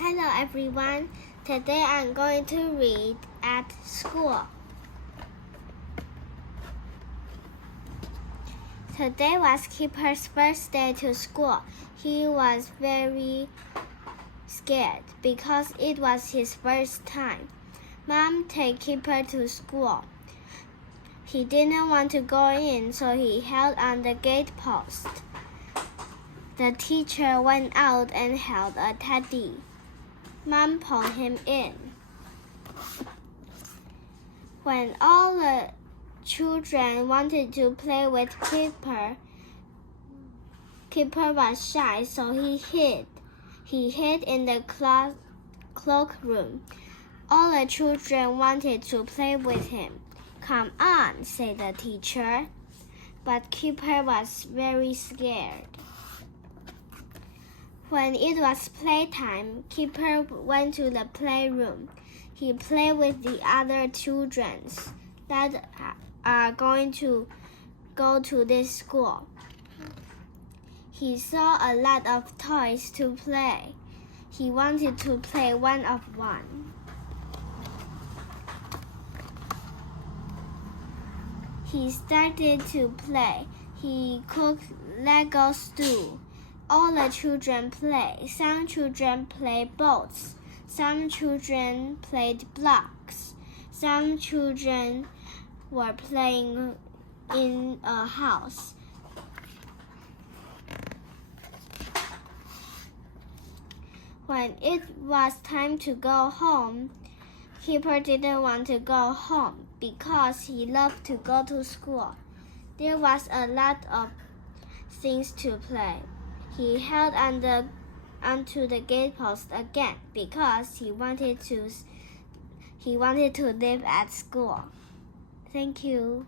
Hello everyone. Today I'm going to read at school. Today was Keeper's first day to school. He was very scared because it was his first time. Mom take Keeper to school. He didn't want to go in, so he held on the gate post. The teacher went out and held a teddy. Mom pulled him in. When all the children wanted to play with Keeper, Keeper was shy, so he hid. He hid in the cloakroom. All the children wanted to play with him. "Come on," said the teacher. But Keeper was very scared. When it was playtime, Keeper went to the playroom. He played with the other children that are going to go to this school. He saw a lot of toys to play. He wanted to play one-on-one. He started to play. He cooked Lego stew. All the children played. Some children played boats. Some children played blocks. Some children were playing in a house. When it was time to go home, Keeper didn't want to go home because he loved to go to school. There was a lot of things to play. He held onto the gatepost again because he wanted to live at school. Thank you.